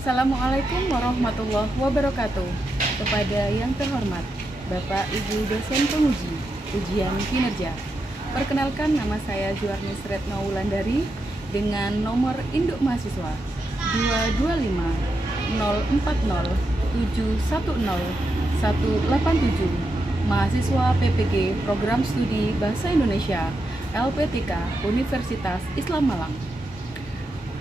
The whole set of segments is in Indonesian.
Assalamualaikum warahmatullahi wabarakatuh. Kepada yang terhormat Bapak Ibu dosen penguji ujian kinerja, perkenalkan nama saya Juarni Sretno Wulandari dengan nomor induk mahasiswa 225040710 mahasiswa PPG Program Studi Bahasa Indonesia LPTK Universitas Islam Malang.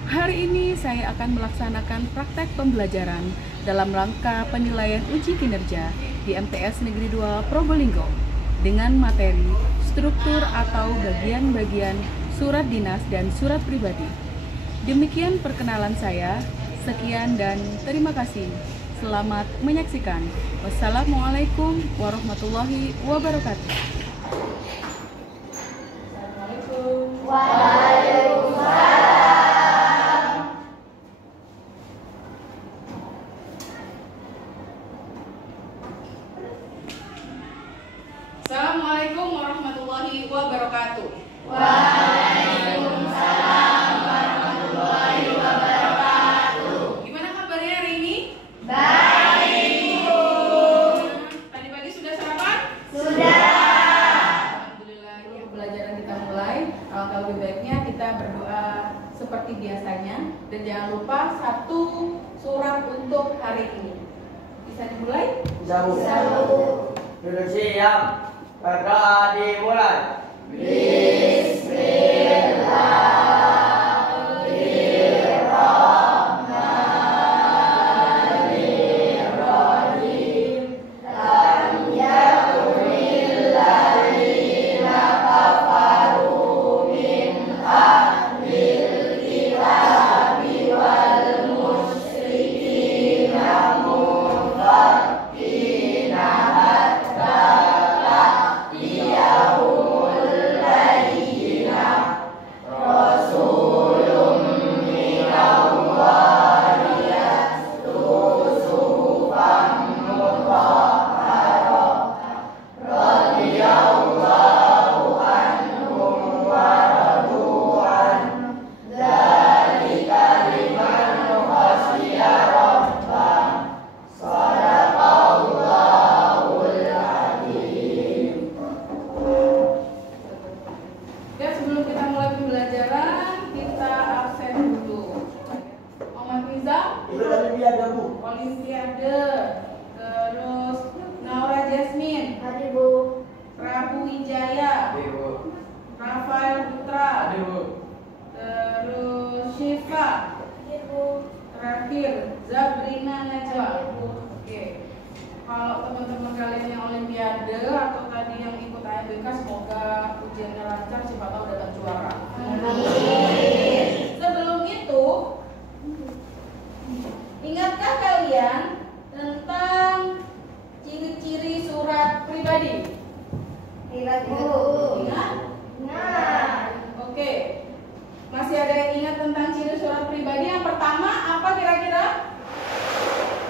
Hari ini saya akan melaksanakan praktek pembelajaran dalam rangka penilaian uji kinerja di MTS Negeri 2 Probolinggo dengan materi struktur atau bagian-bagian surat dinas dan surat pribadi. Demikian perkenalan saya. Sekian dan terima kasih. Selamat menyaksikan. Wassalamualaikum warahmatullahi wabarakatuh. Assalamualaikum warahmatullahi wabarakatuh. Waalaikumsalam warahmatullahi wabarakatuh. Gimana kabarnya hari ini? Baik, Bu. Tadi pagi sudah sarapan? Sudah. Alhamdulillah, ya, pembelajaran kita mulai. Alangkah lebih baiknya kita berdoa seperti biasanya dan jangan lupa satu surat untuk hari ini. Bisa dimulai? Bisa, Bu. Bisa, Bu. Duduk siap. Berdoa dimulai. Bismillahirrahmanirrahim. Lam yakunil ladzina kafaru min ahlil kitabi wal musyrikina munfakkina hatta ta'tiyahumul bayyinah. Rasulun minallahi yatlu suhufan mutahharah. Radhiyallahu anhum wa radu an. Dzalika liman khasyiya rabbah. Shadaqallahul adzim. Ya, sebelum kita mulai pembelajaran, kita absen dulu. Muhammad Riza, Itu tadi dia ada, Bu. Olimpiade, terus Naura Jasmine, Hadi, Bu. Prabu Wijaya, Bu. Rafael Putra, Bu. terus Syifa, Hadi, Bu. terakhir Zabrina Najwa. Hadi, Bu. Oke, kalau teman-teman kalian yang Olimpiade atau tadi yang ikut AMBK, semoga ujiannya lancar, siapa tahu dapat juara. Sebelum itu, ingatkah kalian tentang ciri-ciri surat pribadi? Ingat, Bu. Ingat? Nah, Oke. Masih ada yang ingat tentang ciri surat pribadi? Yang pertama apa kira-kira?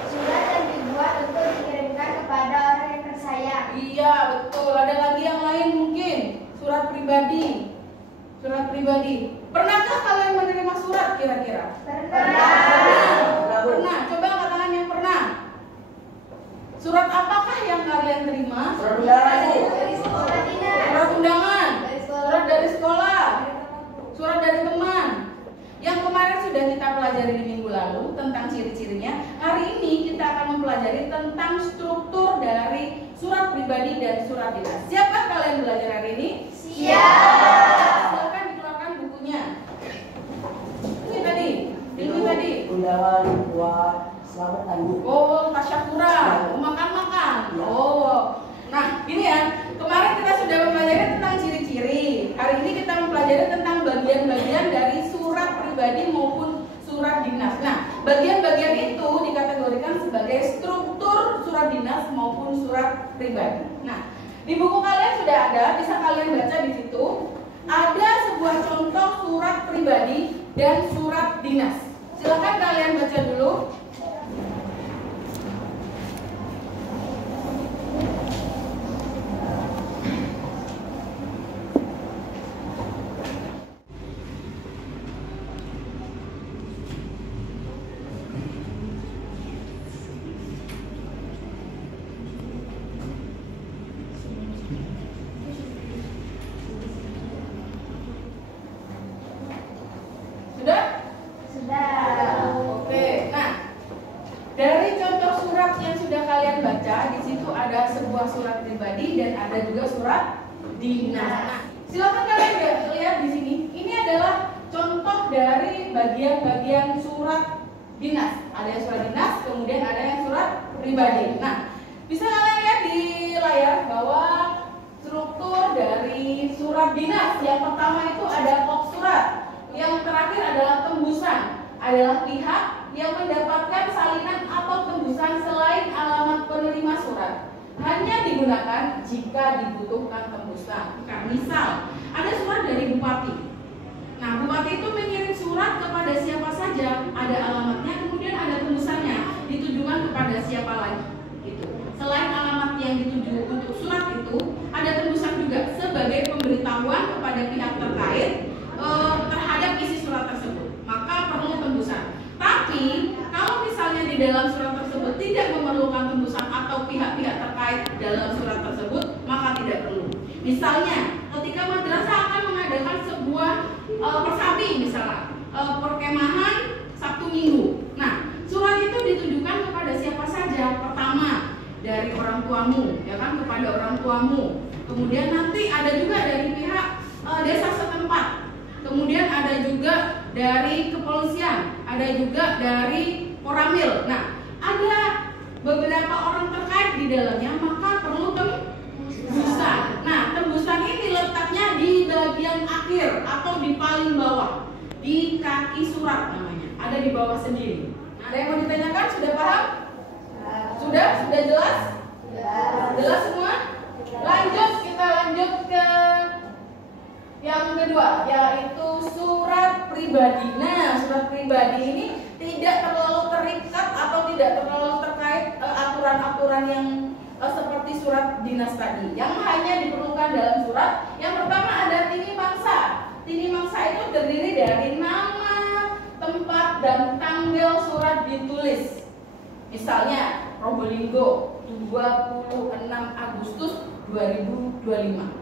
surat yang dibuat untuk dikirimkan kepada orang yang tersayang. Iya, betul. Ada lagi yang lain mungkin? Surat pribadi. Surat pribadi. Pernahkah kalian menerima surat kira-kira? Pernah. Pernah. Coba angkat tangan yang pernah. Surat apakah yang kalian terima? Surat undangan, Bu. Dari sekolah dinas. Surat undangan. Dari sekolah. Surat dari sekolah. Surat dari teman. Yang kemarin sudah kita pelajari di minggu lalu tentang ciri-cirinya. Hari ini kita akan mempelajari tentang struktur dari surat pribadi dan surat dinas. Siapkah kalian belajar hari ini? Siap. Silakan dikeluarkan bukunya. Ini tadi. Undangan buat selamatan, Bu. Oh, tasyakura, makan-makan. Oh, nah ini ya. Kemarin kita sudah mempelajari tentang ciri-ciri. Hari ini kita mempelajari tentang bagian-bagian dari surat pribadi maupun surat dinas. Nah, bagian-bagian itu dikategorikan sebagai struktur surat dinas maupun surat pribadi. Nah, di buku kalian sudah ada, bisa kalian baca di situ. Ada sebuah contoh surat pribadi dan surat dinas. Silakan kalian baca dulu. ada sebuah surat pribadi dan ada juga surat dinas. Nah, silakan kalian lihat di sini. Ini adalah contoh dari bagian-bagian surat dinas. Ada yang surat dinas, kemudian ada yang surat pribadi. Nah, bisa kalian lihat di layar bahwa struktur dari surat dinas yang pertama itu ada kop surat. Yang terakhir adalah tembusan. Adalah pihak yang mendapatkan salinan atau tembusan selain alamat penerima surat. Hanya digunakan jika dibutuhkan tembusan. Nah, misal ada surat dari bupati. Nah, bupati itu mengirim surat kepada siapa saja, ada alamatnya, kemudian ada tembusannya, ditujukan kepada siapa lagi. Gitu. Selain alamat yang dituju untuk surat itu, ada tembusan juga sebagai pemberitahuan kepada pihak terkait terhadap isi surat tersebut. Maka perlu tembusan. Tapi kalau misalnya di dalam surat tersebut tidak memerlukan tembusan atau pihak-pihak terkait dalam surat tersebut, maka tidak perlu. Misalnya, ketika madrasah akan mengadakan sebuah persapi, misalnya perkemahan Sabtu Minggu. Nah, surat itu ditujukan kepada siapa saja. Pertama, dari orang tuamu, ya kan, kepada orang tuamu. Kemudian nanti ada juga dari pihak desa setempat. Kemudian ada juga dari kepolisian, ada juga dari Koramil. Nah, ada beberapa orang terkait di dalamnya, maka perlu tembusan. Nah, tembusan ini letaknya di bagian akhir atau di paling bawah, di kaki surat namanya, ada di bawah sendiri. Ada yang mau ditanyakan? Sudah paham? Sudah jelas? Jelas semua? Lanjut, kita lanjut ke yang kedua, yaitu surat pribadi. Nah, surat pribadi ini tidak terlalu terikat atau tidak terlalu terkait aturan-aturan yang seperti surat dinas tadi. Yang hanya diperlukan dalam surat, yang pertama ada tini mangsa. Tini mangsa itu terdiri dari nama, tempat, dan tanggal surat ditulis. Misalnya, Probolinggo 26 Agustus 2025.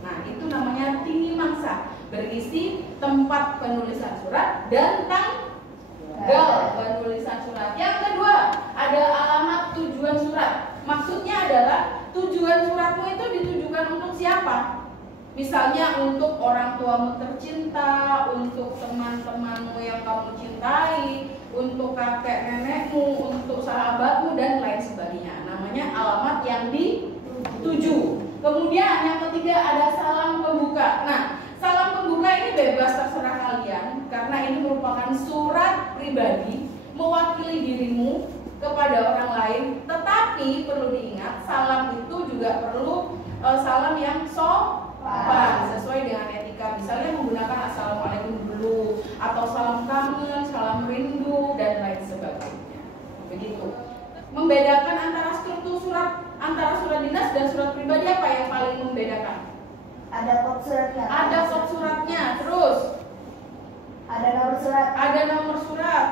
Nah, itu namanya tini mangsa, berisi tempat penulisan surat dan tanggal penulisan surat. Yang kedua, ada alamat tujuan surat. Maksudnya adalah tujuan suratmu itu ditujukan untuk siapa? Misalnya untuk orang tuamu tercinta, untuk teman-temanmu yang kamu cintai, untuk kakek nenekmu, untuk sahabatmu, dan lain sebagainya. Namanya alamat yang dituju. Kemudian yang ketiga ada salam pembuka. Nah, salam pembuka ini bebas terserah kalian, karena ini merupakan surat pribadi mewakili dirimu kepada orang lain. Tetapi perlu diingat, salam itu juga perlu salam yang sopan, sesuai dengan etika. Misalnya menggunakan assalamualaikum dulu, atau salam kangen, salam rindu, dan lain sebagainya. Begitu. Membedakan antara struktur surat, antara surat dinas dan surat pribadi, apa yang paling membedakan? Ada kop suratnya. Ada kop suratnya, terus Ada nomor surat. ada nomor surat,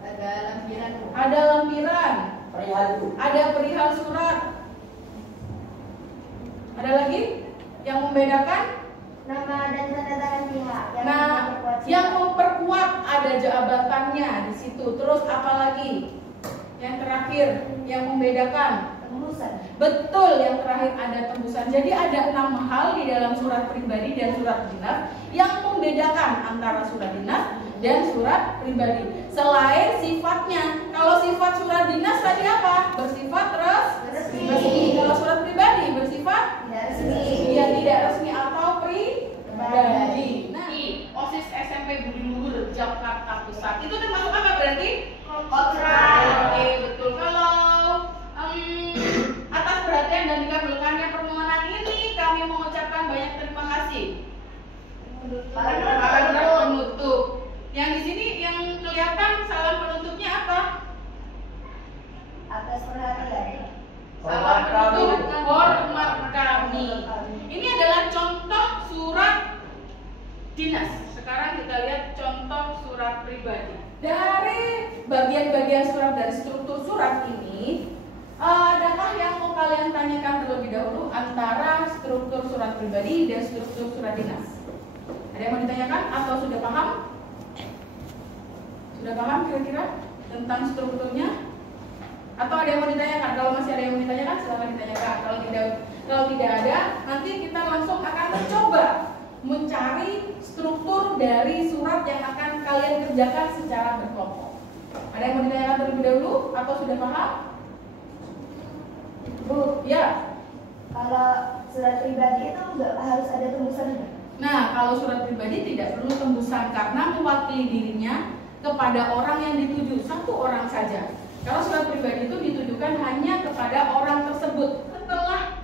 Ada lampiran. ada lampiran, Perihal itu. ada perihal surat. Ada lagi yang membedakan? Nama dan tanda tangan pihak yang Nah, memperkuat yang surat. memperkuat ada jabatannya di situ. Terus apa lagi? Yang terakhir yang membedakan? Tembusan. Betul, yang terakhir ada tembusan. Jadi ada 6 hal di dalam surat pribadi dan surat dinas yang membedakan antara surat dinas dan surat pribadi. Selain sifatnya, kalau sifat surat dinas tadi apa? Bersifat resmi. Kalau surat pribadi bersifat Tidak resmi. ya tidak resmi atau pribadi. Nah, OSIS SMP Budi Luhur Jakarta Pusat itu termasuk apa berarti? Kontrak. Oke, betul. Kalau atas perhatian dan dikabulkannya permohonan ini, kami mengucapkan banyak terima kasih. Paragraf penutup. Yang di sini yang kelihatan salam penutupnya apa? Atas perhatian. Salam penutup hormat kami. Ini adalah contoh surat dinas. Sekarang kita lihat contoh surat pribadi. Dari bagian-bagian surat, dari struktur surat ini, adakah yang mau kalian tanyakan terlebih dahulu antara struktur surat pribadi dan struktur surat dinas? Ada yang mau ditanyakan atau sudah paham? Sudah paham kira-kira tentang strukturnya? Atau ada yang mau ditanyakan? Kalau masih ada yang mau ditanyakan, silahkan ditanyakan. Kalau tidak ada, nanti kita langsung akan mencoba mencari struktur dari surat yang akan kalian kerjakan secara berkelompok. Ada yang mau ditanyakan terlebih dahulu atau sudah paham? Bu, Ya. kalau surat pribadi itu nggak harus ada tembusannya. Nah, kalau surat pribadi tidak perlu tembusan karena mewakili dirinya kepada orang yang dituju, satu orang saja. Kalau surat pribadi itu ditujukan hanya kepada orang tersebut. Setelah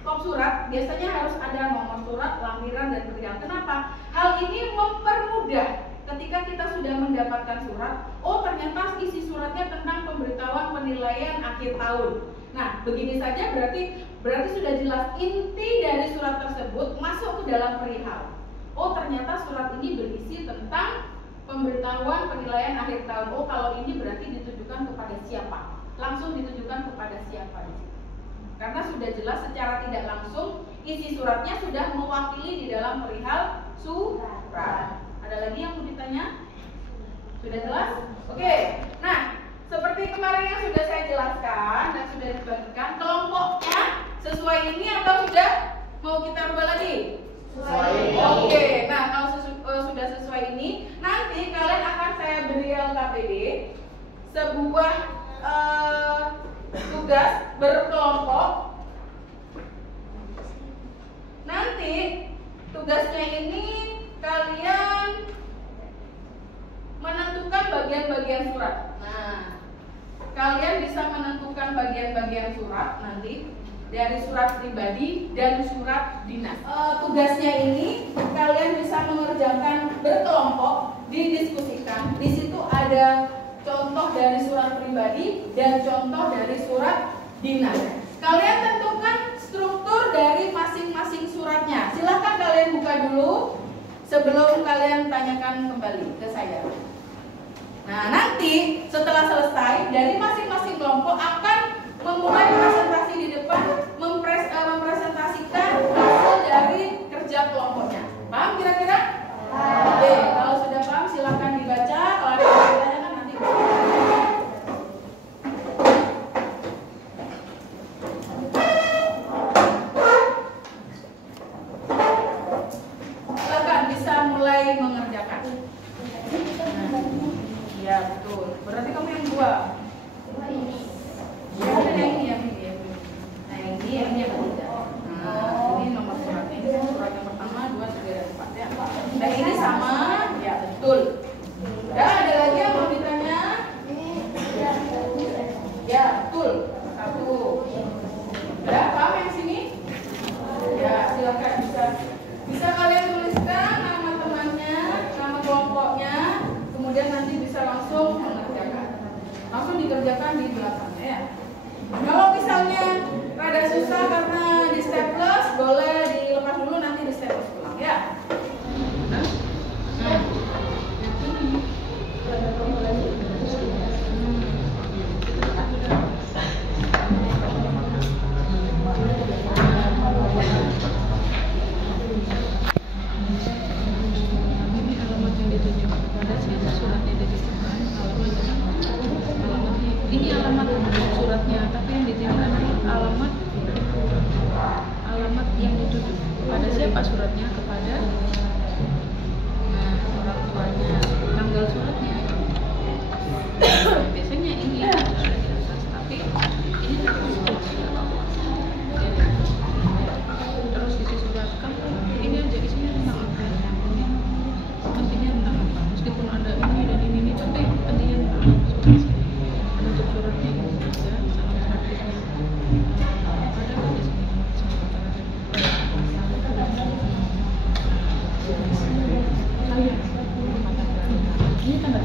kop surat, biasanya harus ada nomor surat, lampiran, dan perihal. Kenapa? Hal ini mempermudah ketika kita sudah mendapatkan surat. Oh, ternyata isi suratnya tentang pemberitahuan penilaian akhir tahun. Nah, begini saja berarti sudah jelas inti dari surat tersebut masuk ke dalam perihal. Oh, ternyata surat ini berisi tentang pemberitahuan penilaian akhir tahun. Oh, kalau ini berarti ditujukan kepada siapa? Langsung ditujukan kepada siapa? Karena sudah jelas secara tidak langsung isi suratnya sudah mewakili di dalam perihal surat. Ada lagi yang mau ditanya? Sudah jelas? Oke. Nah, seperti kemarin yang sudah saya jelaskan dan sudah dibagikan, kelompoknya sesuai ini atau sudah mau kita rubah lagi? Oke, nah kalau sudah sesuai ini, nanti kalian akan saya beri LKPD sebuah tugas berkelompok. Nanti tugasnya ini kalian menentukan bagian-bagian surat. Nah, kalian bisa menentukan bagian-bagian surat nanti dari surat pribadi dan surat dinas. Tugasnya ini kalian bisa mengerjakan berkelompok, didiskusikan. Di situ ada contoh dari surat pribadi dan contoh dari surat dinas. Kalian tentukan struktur dari masing-masing suratnya. Silahkan kalian buka dulu sebelum kalian tanyakan kembali ke saya. Nah, nanti setelah selesai dari masing-masing kelompok akan memulai presentasi di depan, mempresentasikan hasil dari kerja kelompoknya. Paham kira-kira? Oke, kalau sudah paham silahkan dibaca. Kalau ada yang mau ditanyakan nanti. Silakan bisa mulai mengerjakan. Ya betul. Berarti kamu yang dua. Ya, ada yang ini, yang ini. Nah, yang ini yang ketiga. Nah, ini nomor suratnya. Ini surat yang pertama, 2, 3, dan 4 ya. Nah, ini sama. Ya betul. Ya, ada lagi yang mau ditanya? Ya betul. 1. Ya, paham yang sini? Ya, silakan bisa kalian tuliskan nama temannya, nama kelompoknya, kemudian nanti bisa langsung mengerjakan. Langsung dikerjakan di belakangnya ya. Kalau misalnya rada susah karena di staples, boleh dilepas dulu nanti di staples ulang ya. Ini alamat suratnya, tapi yang ditunjukkan alamat yang dituju kepada siapa suratnya, kepada orang tuanya, tanggal suratnya. Biasanya ini sudah di atas, tapi ini terus isi surat kamu ini aja isinya tentang apa? Pentingnya tentang apa? Meskipun ada ini dan ini, tapi pentingnya tentang surat. Untuk suratnya ini juga sama praktisnya ada kan di sini ini tanda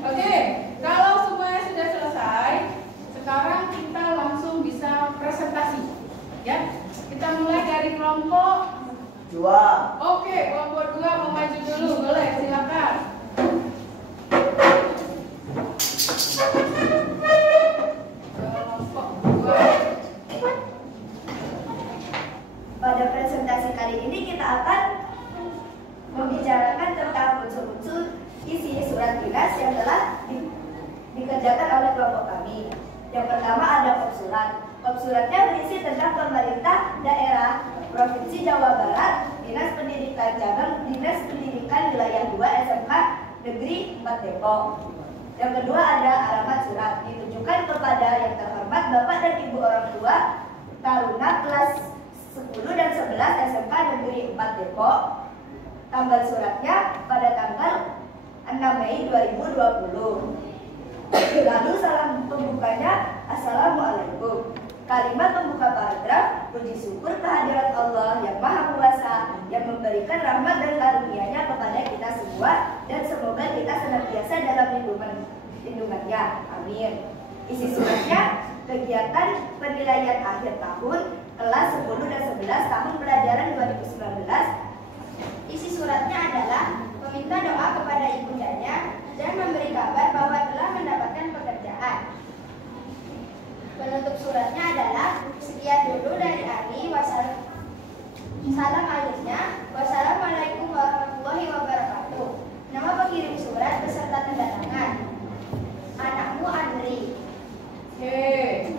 Oke, kalau semuanya sudah selesai, sekarang kita langsung bisa presentasi. Ya, kita mulai dari kelompok 2. Oke, kelompok 2 mau maju dulu, boleh, silakan. Kelompok 2. Pada presentasi kali ini kita akan membicarakan tentang unsur-unsur isi surat dinas yang telah dikerjakan oleh kelompok kami. Yang pertama ada kop surat. Kop suratnya berisi tentang pemerintah daerah Provinsi Jawa Barat, Dinas Pendidikan Cabang Dinas Pendidikan Wilayah 2 SMK Negeri 4 Depok. Yang kedua ada alamat surat, ditujukan kepada yang terhormat Bapak dan Ibu orang tua taruna kelas 10 dan 11 SMK Negeri 4 Depok. Tanggal suratnya pada tanggal 6 Mei 2020. Lalu salam pembukanya Assalamualaikum. Kalimat pembuka paragraf, puji syukur kehadirat Allah yang Maha Kuasa yang memberikan rahmat dan karunia-Nya kepada kita semua, dan semoga kita senantiasa dalam lindungannya. Amin. Isi suratnya kegiatan penilaian akhir tahun kelas 10 dan 11 tahun pelajaran 2019. Isi suratnya adalah meminta doa kepada ibundanya dan memberi kabar bahwa telah mendapatkan pekerjaan. Penutup suratnya adalah sekian dulu dari Ari. Salam akhirnya. Wassalamualaikum warahmatullahi wabarakatuh. Nama pengirim surat beserta tanda tangan. Anakmu Andri. Oke,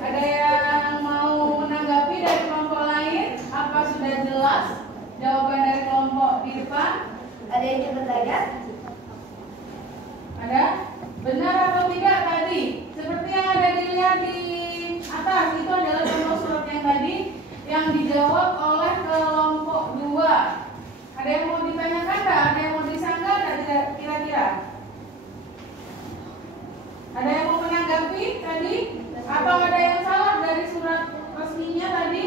ada yang mau menanggapi dari kelompok lain? Apa sudah jelas jawaban dari kelompok di depan? Ada yang ingin bertanya? Ada? Benar atau tidak tadi? Seperti yang ada dilihat di atas, itu adalah contoh surat yang tadi yang dijawab oleh kelompok 2. Ada yang mau ditanyakan nggak? Ada yang mau disanggah nggak kira-kira? Ada yang mau menanggapi tadi? Atau ada yang salah dari surat resminya tadi?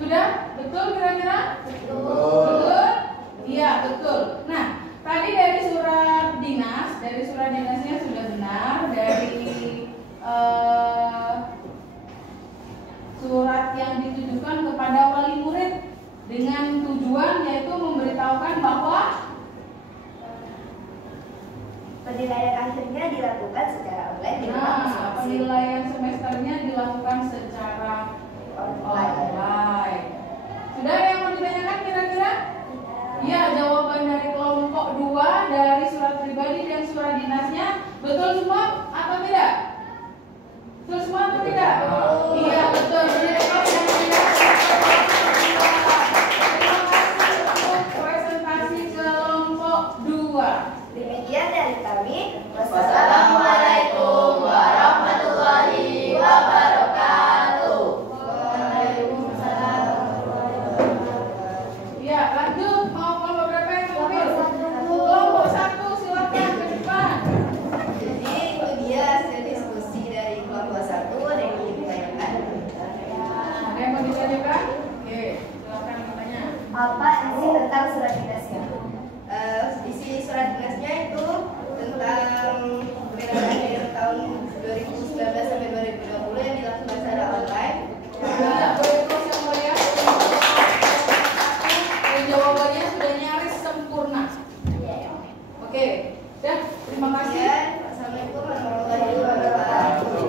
Sudah? Betul kira-kira? Betul? Iya, betul. Nah, tadi dari surat dinasnya sudah benar. Dari surat yang ditujukan kepada wali murid dengan tujuan yaitu memberitahukan bahwa Penilaian akhirnya dilakukan secara online di rumah masing-masing. penilaian semesternya dilakukan secara online. ditanyakan? Oke, silakan bertanya. Apa isi tentang surat dinasnya? Isi surat dinasnya itu tentang peredaran akhir tahun 2019 sampai 2020 yang dilakukan secara online. Boleh terus yang mulia. Dan jawabannya sudah nyaris sempurna. Oke, dan terima kasih. Assalamualaikum warahmatullahi wabarakatuh.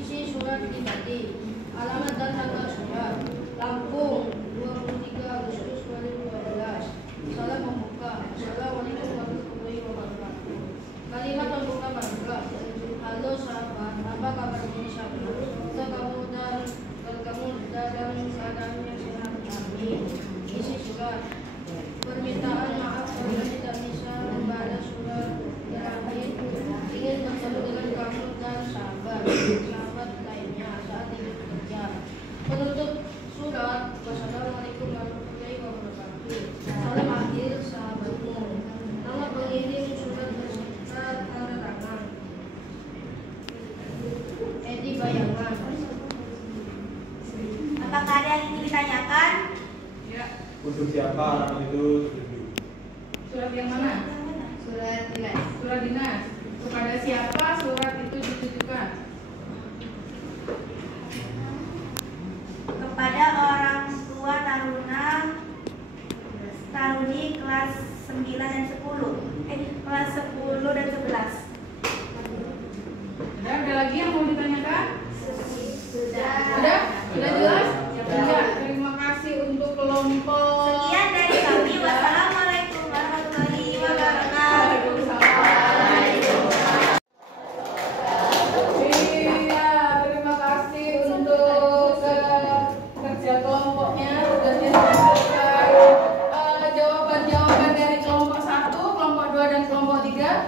Isi surat pribadi. Alamat dan tanggal surat. Lampung, 23 Agustus 2012. Salam membuka. Assalamualaikum warahmatullahi wabarakatuh. Kalimat pembuka bangga. Halo sahabat, apa kabarnya sahabat? Kamu dalam keadaan yang sehat. Amin. Isi surat. Permintaan maaf karena tidak bisa membalas surat terakhir. Ingin bertemu dengan kamu dan sahabat lainnya saat ini bekerja. Penutup surat. Wassalamualaikum warahmatullahi wabarakatuh. Salam akhir sahabatmu. Nama pengirim surat beserta tanda tangan. Edi Bayangan. Apakah ada yang ingin ditanyakan? Ya, Untuk siapa alamat itu? surat yang mana? Surat dinas. Surat dinas. Kepada siapa surat itu ditujukan? Kepada orang tua taruni kelas 9 dan 10. Kelas 10 dan 11. Ada lagi yang mau ditanyakan? Sudah. Sudah jelas? Ya, terima kasih untuk kelompok. Sekian dari kami. Wassalamualaikum warahmatullahi wabarakatuh. Iya, terima kasih untuk kerja kelompoknya. Sudah selesai. Jawaban-jawaban dari kelompok 1, kelompok 2 dan kelompok 3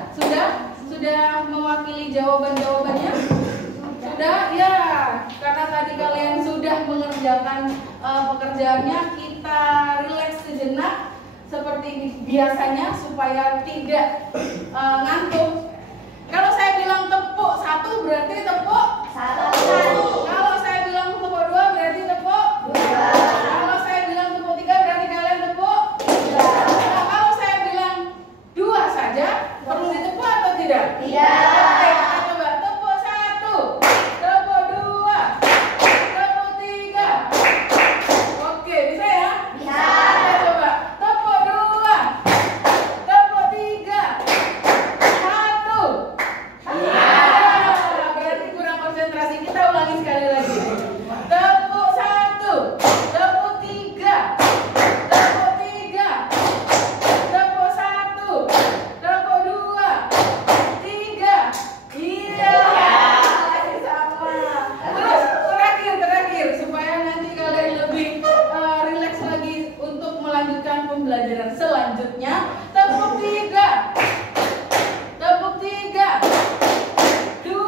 sudah mewakili jawaban-jawabannya. Sudah, ya. Karena tadi kalian sudah mengerjakan pekerjaannya, kita rileks sejenak seperti biasanya supaya tidak ngantuk. Kalau saya bilang tepuk 1 berarti tepuk 1. Kalau saya bilang tepuk 2 berarti tepuk 2. Kalau saya bilang tepuk 3 berarti kalian tepuk 3. Nah, kalau saya bilang 2 saja perlu ditepuk atau tidak? Tidak. Oke, kita coba tepuk 1, tepuk 2, tepuk 3. Oke, bisa ya? Bisa. Kita coba tepuk 2, tepuk 3, 1. Berarti kurang konsentrasi. Kita ulangi sekali lagi. Tepuk 1, tepuk 3, tepuk 3, tepuk 1, tepuk 2, 3. Iya. Masih sama. Terus terakhir supaya nanti kalian lebih rileks lagi untuk melanjutkan pembelajaran selanjutnya. Tepuk 3. Tepuk 3. 2.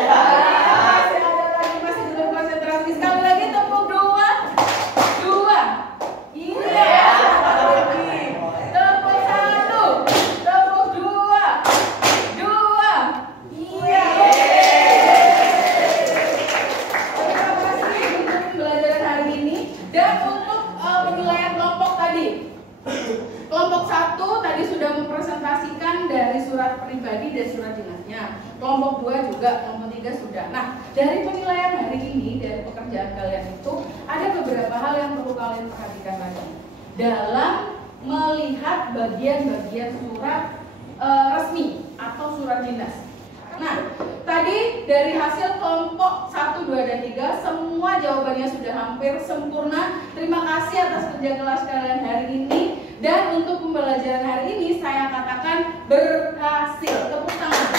Masih ada lagi, masih belum konsentrasi. Sekali lagi tepuk 2. 2. Iya. Lagi. Tepuk 1. Tepuk 2. 2. Iya. Terima kasih untuk pembelajaran hari ini dan untuk penilaian kelompok tadi. Kelompok 1 tadi sudah mempresentasikan dari surat pribadi dan surat dinasnya. Kelompok 2 juga, kelompok 3 sudah. Nah, dari penilaian hari ini, dari pekerjaan kalian itu, ada beberapa hal yang perlu kalian perhatikan lagi dalam melihat bagian-bagian surat resmi atau surat dinas. Nah, tadi dari hasil kelompok 1, 2, dan 3 semua jawabannya sudah hampir sempurna. Terima kasih atas kerja kelas kalian hari ini. Dan untuk pembelajaran hari ini saya katakan berhasil. Tepuk tangan.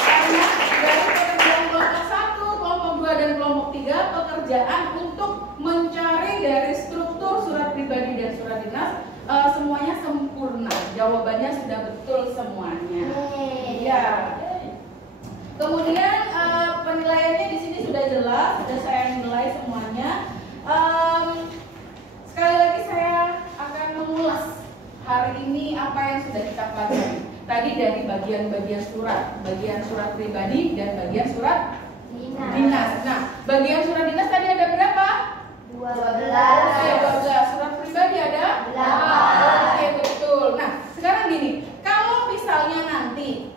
Karena dari pekerjaan kelompok 1, kelompok 2, dan kelompok 3 pekerjaan untuk mencari dari struktur surat pribadi dan surat dinas semuanya sempurna. Jawabannya sudah betul semuanya. Ya. Kemudian penilaiannya di sini sudah jelas, sudah saya nilai semuanya. Sekali lagi saya akan mengulas hari ini apa yang sudah kita pelajari. Tadi dari bagian-bagian surat, bagian surat pribadi dan bagian surat dinas. Nah, bagian surat dinas tadi ada berapa? 12. Surat pribadi ada 8. Oke, betul. Nah, sekarang gini, kalau misalnya nanti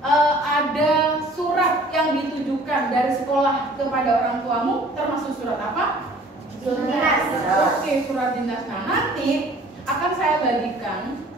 ada surat yang ditujukan dari sekolah kepada orang tuamu, termasuk surat apa? Surat dinas. Oke, surat dinas. Nah, nanti akan saya bagikan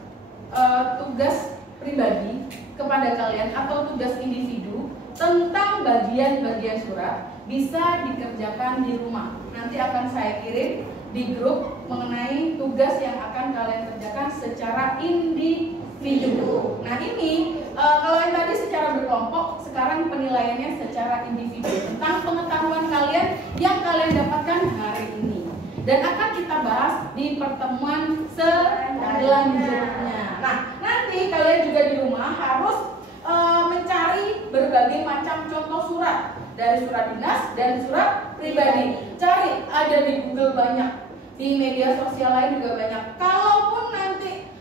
tugas pribadi kepada kalian atau tugas individu tentang bagian-bagian surat bisa dikerjakan di rumah. Nanti akan saya kirim di grup mengenai tugas yang akan kalian kerjakan secara individu. Nah, ini kalau yang tadi secara berkelompok, sekarang penilaiannya secara individu tentang pengetahuan kalian yang kalian dapatkan hari ini. Dan akan kita bahas di pertemuan selanjutnya. Nah, nanti kalian juga di rumah harus mencari berbagai macam contoh surat dari surat dinas dan surat pribadi. Cari, ada di Google banyak, di media sosial lain juga banyak. Kalaupun nanti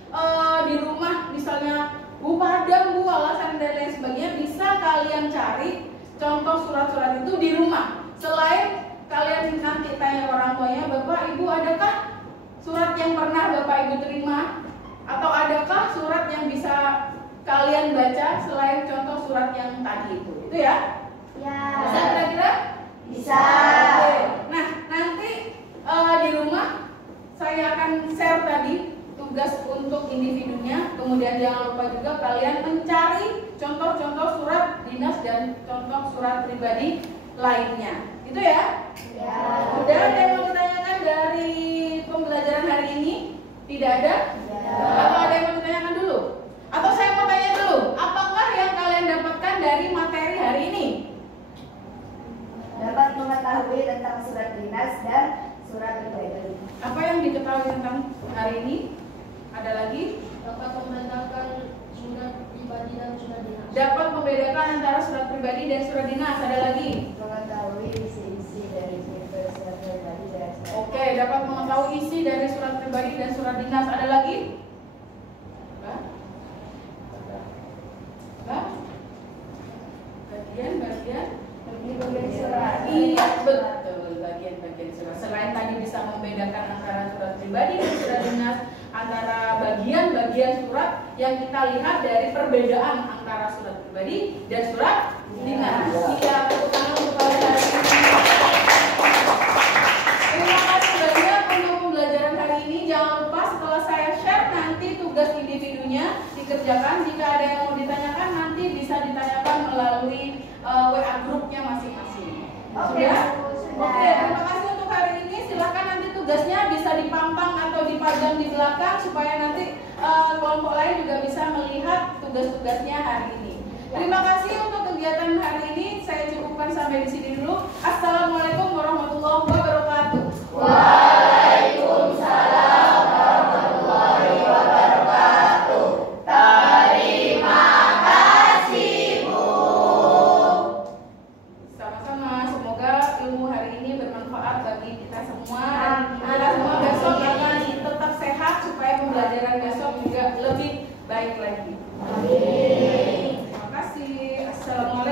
di rumah misalnya padam, alasan dan lain sebagainya, bisa kalian cari contoh surat-surat itu di rumah. Selain kalian nanti tanya orang tuanya, Bapak Ibu adakah surat yang pernah Bapak Ibu terima? Atau adakah surat yang bisa kalian baca selain contoh surat yang tadi itu? Itu ya? Bisa kira-kira? Bisa. Oke. Nah, nanti di rumah saya akan share tadi tugas untuk individunya. Kemudian jangan lupa juga kalian mencari contoh-contoh surat dinas dan contoh surat pribadi lainnya. Itu ya? Ya. Udah ada yang mau ditanyakan dari pembelajaran hari ini? Tidak ada? Ya. Atau ada yang mau ditanyakan dulu? Atau saya mau tanya dulu, apakah yang kalian dapatkan dari materi hari ini? Dapat mengetahui tentang surat dinas dan surat pribadi. Apa yang diketahui tentang hari ini? Ada lagi? Dapat membedakan surat pribadi dan surat dinas. Dapat membedakan antara surat pribadi dan surat dinas. Ada lagi? Mengetahui isi-isi dari surat pribadi dan surat. Oke, dapat mengetahui isi dari surat pribadi dan surat dinas. Ada lagi? Bagian surat. Iya, betul, bagian surat. Selain tadi bisa membedakan antara surat pribadi dan surat dinas, antara bagian-bagian surat yang kita lihat dari perbedaan antara surat pribadi dan surat dinas. Iya, tepuk tangan untuk kalian hari ini. Terima kasih banyak untuk pembelajaran hari ini. Jangan lupa setelah saya share nanti tugas individunya dikerjakan. Jika ada yang mau ditanyakan nanti bisa ditanyakan melalui WA grupnya masing-masing. Oke. Sudah? Oke, terima kasih untuk hari ini. Silahkan nanti tugasnya bisa dipampang atau dipajang di belakang supaya nanti kelompok lain juga bisa melihat tugas-tugasnya hari ini. Terima kasih untuk kegiatan hari ini. Saya cukupkan sampai di sini dulu. Assalamualaikum warahmatullahi wabarakatuh. Waalaikumsalam warahmatullahi wabarakatuh. Terima kasih, Bu. Sama-sama, semoga ilmu hari ini bermanfaat bagi kita semua dan kita semua besok akan tetap sehat supaya pembelajaran besok juga lebih baik lagi. Terima kasih. Assalamualaikum.